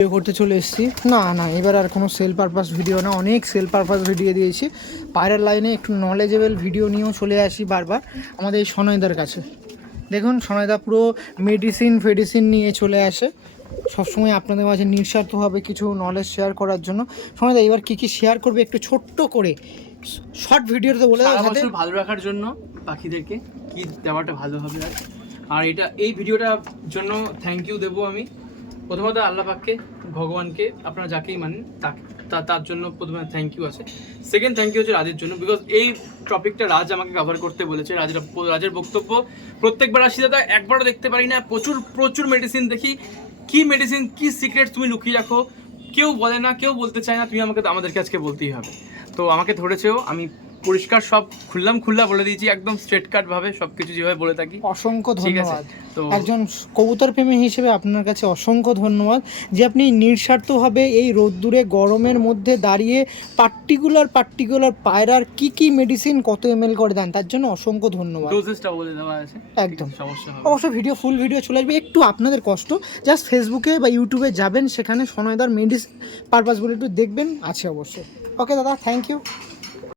Video করতে চলে এসেছি। না না এবার আর কোনো সেল পারপাস ভিডিও না অনেক সেল পারপাস ভিডিও দিয়েছি। পায়রার লাইনে একটু নলেজেবল ভিডিও নিয়েও চলে আসি বারবার। আমাদের এই সনয়দার কাছে। দেখুন সনয়দা পুরো মেডিসিন ফেডিসিন নিয়ে চলে আসে। সবসময় আপনাদের মাঝে নিঃস্বার্থভাবে কিছু নলেজ শেয়ার করার জন্য। সনয়দা এবার কী কী শেয়ার করবে একটু ছোট্ট করে? শর্ট ভিডিওতে বলে দাও ভালো রাখার জন্য পাখিদেরকে কি দেওয়াটা ভালো হবে আর আর এটা এই ভিডিওটার জন্য থ্যাংক ইউ দেবো আমি। প্রথমত আল্লাহ পাককে, ভগবানকে, আপনারা যাকেই মানেন, তাকে তার জন্য প্রথমে থ্যাংক ইউ আছে। সেকেন্ড থ্যাংক ইউ হচ্ছে রাজের জন্য বিকজ এই টপিকটা রাজ আমাকে কভার করতে বলেছে, রাজের রাজের বক্তব্য। প্রত্যেকবার আসি দাদা, একবারও দেখতে পারি না, প্রচুর প্রচুর মেডিসিন দেখি। কি মেডিসিন কি সিক্রেট তুমি লুকিয়ে রাখো? কেউ বলে না, কেউ বলতে চায় না, তুমি আমাকে, আমাদেরকে আজকে বলতেই হবে। তো আমাকে ধরেছেও, আমি পরিষ্কার সব খুললাম খুল্লা বলে দিয়েছি একদম স্ট্রেট কাট ভাবে সবকিছু যেভাবে বলে থাকি। অসংখ্য ধন্যবাদ। তো একজন কবুতর প্রেমী হিসেবে আপনার কাছে অসংখ্য ধন্যবাদ যে আপনি নিঃস্বার্থভাবে এই রোদ্দুরে গরমের মধ্যে দাঁড়িয়ে পার্টিকুলার পার্টিকুলার পায়রার কি কি মেডিসিন কত এম করে দেন তার জন্য অসংখ্য ধন্যবাদ। ডোজেসটা বলে দেওয়া আছে একদম। সমস্যা অবশ্য ভিডিও ফুল ভিডিও চলে আসবে। একটু আপনাদের কষ্ট জাস্ট ফেসবুকে বা ইউটিউবে যাবেন সেখানে সনয়দার মেডিসিন পারপাসগুলো একটু দেখবেন আছে অবশ্যই। ওকে দাদা থ্যাংক ইউ